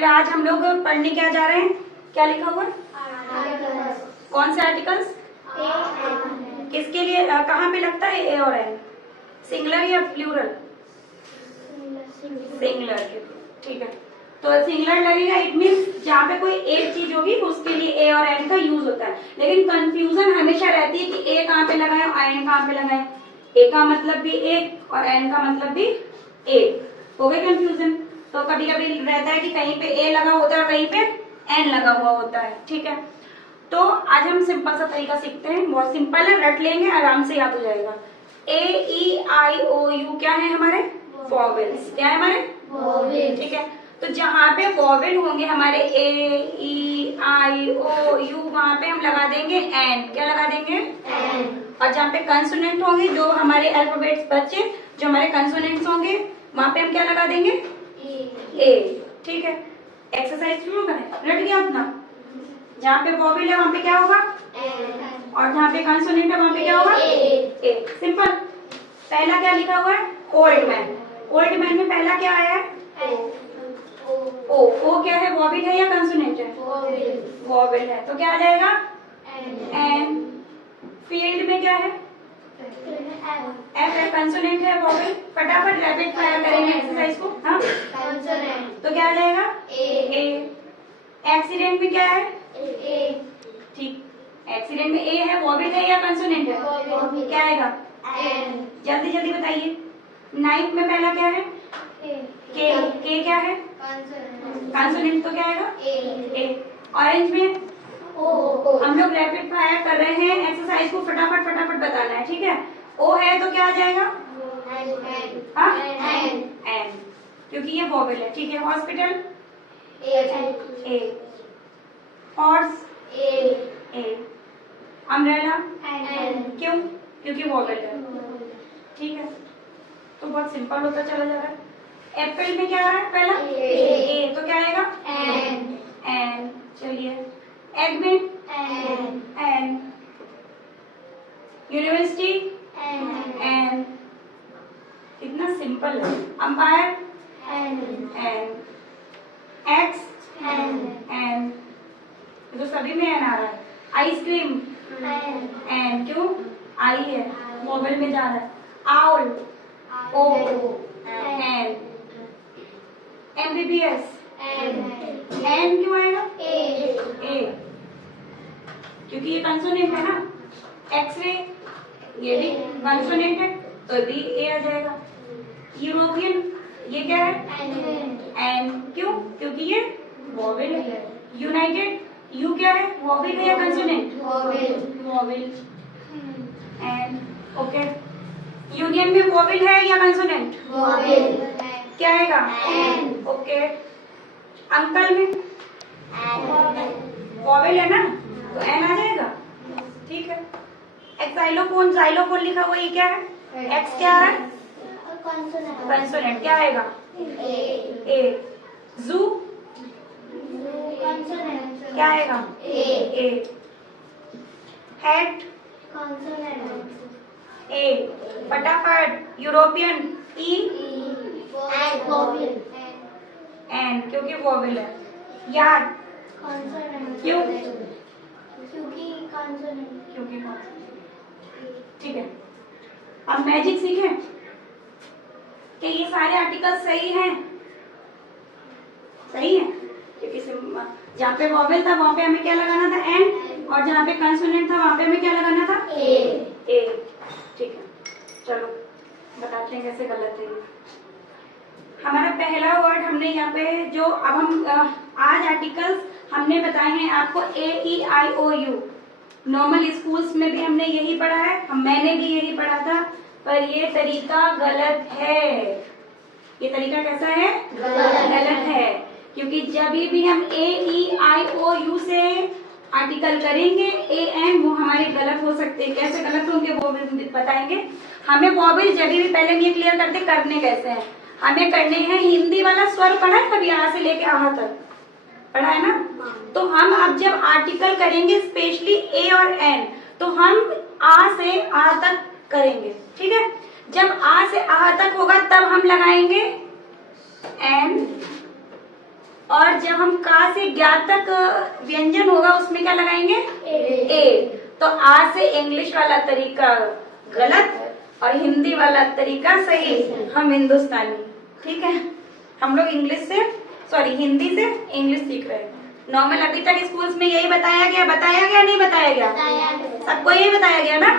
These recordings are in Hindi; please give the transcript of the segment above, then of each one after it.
फिर आज हम लोग पढ़ने क्या जा रहे हैं, क्या लिखा हुआ है? कौन से आर्टिकल्स? किसके लिए, कहाँ पे लगता है ए और एन? सिंगुलर या प्लूरल? सिंगुलर के, ठीक है। तो सिंगुलर लगेगा, इट मीन्स जहाँ पे कोई एक चीज होगी उसके लिए ए और एन का यूज होता है। लेकिन कंफ्यूजन हमेशा रहती है कि ए कहाँ पे लगाए और एन कहाँ पे लगाए। ए का मतलब भी एक और एन का मतलब भी एक, हो गए कंफ्यूजन। तो कभी कभी रहता है कि कहीं पे ए लगा होता है और कहीं पे एन लगा हुआ होता है, ठीक है। तो आज हम सिंपल सा तरीका सीखते हैं, बहुत सिंपल है, रट लेंगे, आराम से याद हो जाएगा। ए ई आई ओ यू क्या है हमारे? वॉवेल्स। क्या है हमारे? वॉवेल, ठीक है। तो जहाँ पे वॉवेल होंगे हमारे ए ई आई ओ यू, वहां पे हम लगा देंगे एन। क्या लगा देंगे? एन। और जहाँ पे कंसोनेंट होंगे, जो हमारे अल्फाबेट्स बच्चे जो हमारे कंसोनेंट्स होंगे, वहां पे हम क्या लगा देंगे? ए, ठीक है। एक्सरसाइज शुरू करें, रट गया अपना? जहाँ पे वॉवेल है वहां पे क्या होगा? एन। और जहाँ पे कंसोनेंट है वहां पे क्या होगा? ए। सिंपल। पहला क्या लिखा हुआ है? Old man. ओल्ड मैन में पहला क्या आया है? ओ। ओ क्या है? वॉवेल है या कंसोनेंट है? वॉवेल है, तो क्या आ जाएगा? एन। फील्ड में क्या है? एफ है, कंसोनेंट है, वॉवेल। फटाफट रैपिड फायर करेंगे एक्सरसाइज को। हाँ, कंसोनेंट, तो क्या आ जाएगा? ए। एक्सीडेंट में क्या है? ए, ठीक। एक्सीडेंट में ए है, वॉवेल है या कंसोनेंट है? क्या आएगा? एन। जल्दी जल्दी बताइए। नाइफ में पहला क्या है? के क्या है? कंसोनेंट, तो क्या आएगा? ए। ऑरेंज में ओ। हम लोग रैपिड फायर कर रहे हैं, एक्सरसाइज को फटाफट फटाफट बताना है, ठीक है। ओ है तो क्या आ जाएगा? एन, क्योंकि ये वॉवेल है, ठीक है। हॉस्पिटल ए। हॉर्स ए। अम्ब्रेला क्यों? क्योंकि वॉवेल है, ठीक है। तो बहुत सिंपल होता चला जा रहा है। एप्पल में क्या है पहला? ए, तो क्या आएगा? एन। चलिए, एग में एन। University an. कितना सिंपल है। Umpire an. एक्स एन, तो सभी में एन आ रहा है। आइसक्रीम एन, क्यों? आई है, वॉवेल में जा रहा है। Owl O an. MBBS an क्यों आएगा? ए, क्योंकि ये कंसोनेंट है ना। एक्सरे ये भी कंसोनेंट है, तो भी ए आ जाएगा। यूरोपियन ये क्या है? एन, क्यों? क्योंकि ये वॉवेल है। यूनाइटेड यू क्या है? वॉवेल है या consonant? Vowel an, okay. Union में वॉवेल है या कंसोनेंट? क्या आएगा? An, okay. अंकल में वॉवेल है ना, तो एन आ जाएगा, ठीक है। एक्साइलोफोन, जाइलोफोन लिखा हुआ, ये क्या है? एक्स क्या है? कंसोनेंट, क्या आएगा? ए। जू क्या आएगा? ए। हेड ए। फटाफट, यूरोपियन ई एन, क्योंकि वॉवेल है। याद क्यों? क्योंकि ठीक है। अब मैजिक सीखें कि ये सारे आर्टिकल सही हैं? सही है, क्योंकि जहाँ पे वॉवेल था वहां पे हमें क्या लगाना था? एन, और जहाँ पे कंसोनेंट था वहां पे हमें क्या लगाना था? ए, ठीक है। चलो बताते हैं कैसे गलत है। हमारा पहला वर्ड हमने यहाँ पे जो अब हम आज आर्टिकल्स हमने बताए हैं आपको, ए ई आई ओ यू। नॉर्मल स्कूल्स में भी हमने यही पढ़ा है, मैंने भी यही पढ़ा था, पर ये तरीका गलत है। ये तरीका कैसा है? गलत है, क्योंकि जब भी हम ए ई आई ओ यू से आर्टिकल करेंगे, ए एन, वो हमारे गलत हो सकते हैं। कैसे गलत होंगे वो भी बताएंगे। हमें वॉवेल जब भी पहले ये क्लियर करते करने कैसे हैं। हमें करने हैं, हिंदी वाला स्वर पढ़ा है कभी? आ से लेके आह तक पढ़ा है ना। तो हम अब जब आर्टिकल करेंगे स्पेशली ए और एन, तो हम आ से आ तक करेंगे, ठीक है। जब आ से आ तक होगा तब हम लगाएंगे एन और जब हम का से ज्ञा तक व्यंजन होगा उसमें क्या लगाएंगे? ए। तो आ से इंग्लिश वाला तरीका गलत और हिंदी वाला तरीका सही। हम हिंदुस्तानी, ठीक है। हम लोग इंग्लिश से हिंदी से इंग्लिश सीख रहे हैं। नॉर्मल अभी तक स्कूल्स में यही बताया गया नहीं बताया गया? सबको यही बताया गया ना,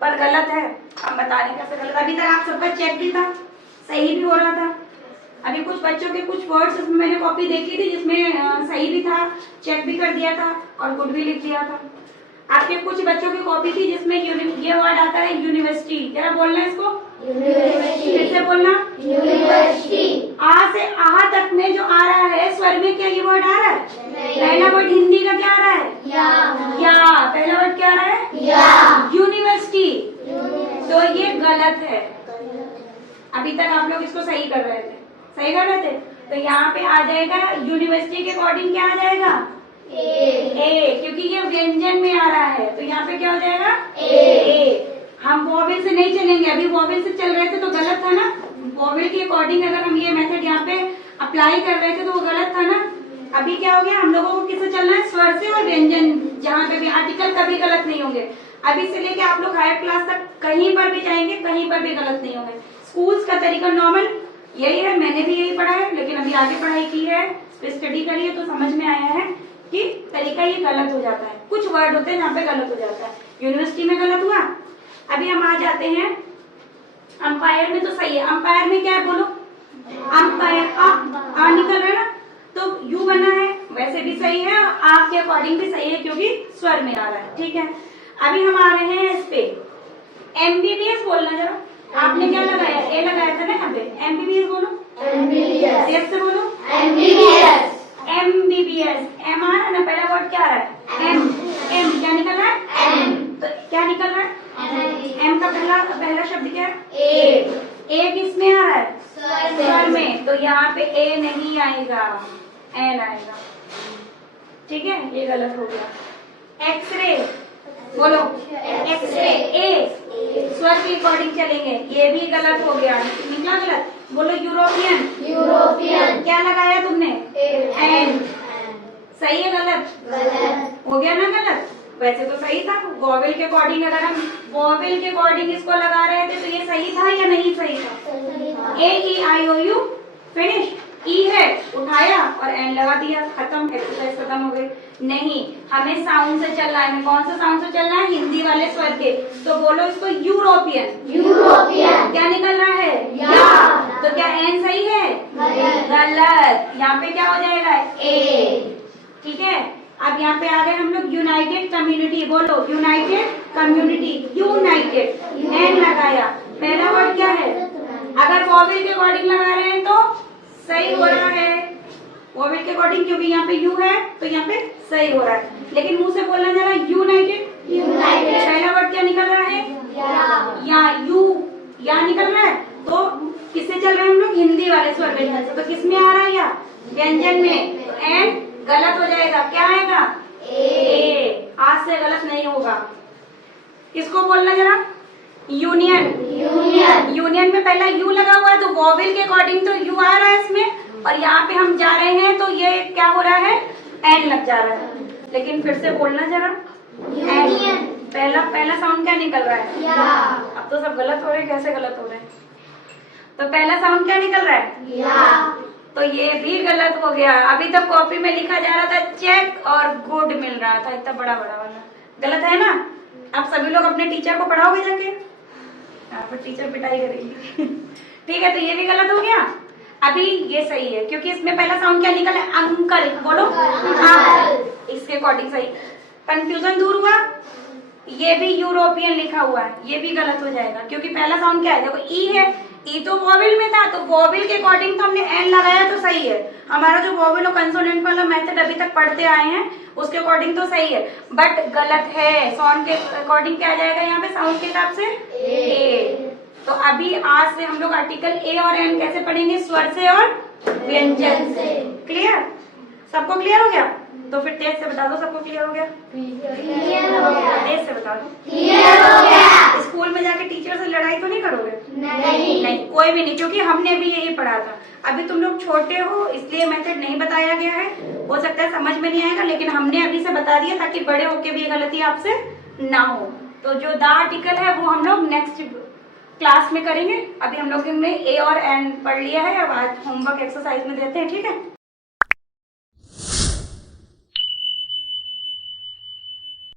पर गलत है। हम बता रहे कैसे गलत। अभी तक आप सबका चेक भी था, सही भी हो रहा था। अभी कुछ बच्चों के कुछ वर्ड्स इसमें मैंने कॉपी देखी थी जिसमें सही भी था, चेक भी कर दिया था और गुड भी लिख दिया था। आपके कुछ बच्चों की कॉपी थी जिसमें ये वर्ड आता है यूनिवर्सिटी। जरा बोलना है इसको, फिर से बोलना, यूनिवर्सिटी। आ से आह तक में जो आ रहा है स्वर में, क्या ये वर्ड आ रहा है? पहला वर्ड हिंदी का क्या आ रहा है? या। पहला वर्ड क्या आ रहा है? या। यूनिवर्सिटी। तो ये गलत है। अभी तक आप लोग इसको सही कर रहे थे, तो यहाँ पे आ जाएगा यूनिवर्सिटी के अकॉर्डिंग क्या आ जाएगा? ए, क्योंकि ये व्यंजन में आ रहा है, तो यहाँ पे क्या हो जाएगा? ए। हम वॉवेल से नहीं चलेंगे, अभी वॉवेल से चल रहे थे तो गलत था ना। वॉवेल के अकॉर्डिंग अगर हम ये मेथड यहाँ पे अप्लाई कर रहे थे तो वो गलत था ना। अभी क्या हो गया, हम लोगों को किससे चलना है? स्वर से और व्यंजन। जहाँ पे भी आर्टिकल कभी गलत नहीं होंगे। अभी से लेके आप लोग हायर क्लास तक कहीं पर भी जाएंगे, कहीं पर भी गलत नहीं होंगे। स्कूल्स का तरीका नॉर्मल यही है, मैंने भी यही पढ़ा है, लेकिन अभी आगे पढ़ाई की है, स्टडी करी है, तो समझ में आया है कि तरीका ये गलत हो जाता है। कुछ वर्ड होते हैं जहाँ पे गलत हो जाता है। यूनिवर्सिटी में गलत हुआ। अभी हम आ जाते हैं अंपायर में, तो सही है। अंपायर में क्या है बोलो? अंपायर। आ निकल रहा है ना, तो यू बना है, वैसे भी सही है, आपके अकॉर्डिंग भी सही है क्योंकि स्वर में आ रहा है, ठीक है। अभी हम आ रहे हैं इस पे एमबीबीएस। बोलना जरा, आपने क्या लगाया? ए लगाया था ना यहाँ पे। एमबीबीएस बोलो, एमबीबीएस से बोलो, एमबीबीएस। एमबीबीएस, एम आ रहा है ना, पहला वर्ड क्या आ रहा है? एम। एम क्या निकल रहा है? एम। तो क्या निकल रहा है? एम का पहला शब्द क्या है? ए। ए किस में आ रहा है? स्वर में। तो यहाँ पे ए नहीं आएगा, एन आएगा, ठीक है। ये गलत हो गया। एक्सरे बोलो, एक्सरे। ए स्वर के अकॉर्डिंग चलेंगे, ये भी गलत हो गया, निकला गलत। बोलो यूरोपियन। यूरोपियन क्या लगाया तुमने? एन। सही है गलत? हो गया ना गलत। वैसे तो सही था। वॉवेल के अकॉर्डिंग अगर हम वॉवेल के अकॉर्डिंग इसको लगा रहे थे तो ये सही था या नहीं सही था? ए ई आई ओ यू फिनिश। ई है, उठाया और एन लगा दिया, खत्म, एक्सरसाइज खत्म हो गई। नहीं, हमें साउंड से चलना है। कौन सा साउंड से चलना है? हिंदी वाले स्वर के। तो बोलो इसको यूरोपियन। यूरोपियन क्या निकल रहा है? या। तो क्या एन सही है? गलत। यहाँ पे क्या हो जाएगा? ए, ठीक है। अब यहाँ पे आ गए हम लोग यूनाइटेड कम्युनिटी। बोलो यूनाइटेड कम्युनिटी। यूनाइटेड, एन लगाया, पहला वर्ड क्या है? अगर वॉवेल के अकॉर्डिंग लगा रहे हैं तो सही हो रहा है, वॉवेल के अकॉर्डिंग, क्योंकि यहाँ पे यू है तो यहाँ पे सही हो रहा है। लेकिन मुंह से बोलना जरा, यूनाइटेड। यूनाइटेड पहला वर्ड क्या निकल रहा है? या। यू या निकल रहा है, तो किससे चल रहे हैं हम लोग? हिंदी वाले स्वर व्यंजन से। तो किस में आ रहा है? या व्यंजन में। तो एन गलत हो जाएगा, क्या आएगा? ए। आज से गलत नहीं होगा। किसको बोलना जरा? यूनियन। यूनियन। यूनियन में पहला यू लगा हुआ है तो वॉवेल के अकॉर्डिंग तो यू आ रहा है इसमें, और यहाँ पे हम जा रहे हैं तो ये क्या हो रहा है? एन लग जा रहा है। लेकिन फिर से बोलना जरा, यूनियन। पहला साउंड क्या निकल रहा है? या। अब तो सब गलत हो रहे हैं, कैसे गलत हो रहे हैं? तो पहला साउंड क्या निकल रहा है? या। तो ये भी गलत हो गया। अभी तक कॉपी में लिखा जा रहा था चेक और गुड मिल रहा था, इतना बड़ा बड़ा वाला। गलत है ना? आप सभी लोग अपने टीचर को पढ़ाओगे जाके, यहाँ पर टीचर पिटाई करेगी। ठीक है, तो ये भी गलत हो गया। अभी ये सही है क्योंकि इसमें पहला साउंड क्या निकला है? अंकल। बोलो अंकल। इसके अकॉर्डिंग सही। कंफ्यूजन दूर हुआ। ये भी यूरोपियन लिखा हुआ है, ये भी गलत हो जाएगा क्योंकि पहला साउंड क्या है? देखो ई है, ई तो वॉवेल में था, तो वॉवेल के अकॉर्डिंग तो हमने एन लगाया तो सही है। हमारा जो वॉवेल और कंसोनेंट वाला मेथड अभी तक पढ़ते आए हैं उसके अकॉर्डिंग तो सही है, बट गलत है। साउंड के अकॉर्डिंग क्या आ जाएगा यहाँ पे? साउंड के हिसाब से ए। तो अभी आज से हम लोग आर्टिकल ए और एन कैसे पढ़ेंगे? स्वर से और व्यंजन से। क्लियर? सबको क्लियर हो गया? तो फिर तेज से बता दो, सबको क्लियर हो गया? तेज से बता दो। क्लियर हो गया। स्कूल में जाके टीचर से लड़ाई तो नहीं करोगे? नहीं। कोई भी नहीं, क्योंकि हमने भी यही पढ़ा था। अभी तुम लोग छोटे हो इसलिए मेथड नहीं बताया गया है, हो सकता है समझ में नहीं आएगा, लेकिन हमने अभी से बता दिया ताकि बड़े होके भी ये गलती आपसे ना हो। तो जो द आर्टिकल है वो हम लोग नेक्स्ट क्लास में करेंगे। अभी हम लोग ने ए और एन पढ़ लिया है, अब आज होमवर्क एक्सरसाइज में देते हैं, ठीक है।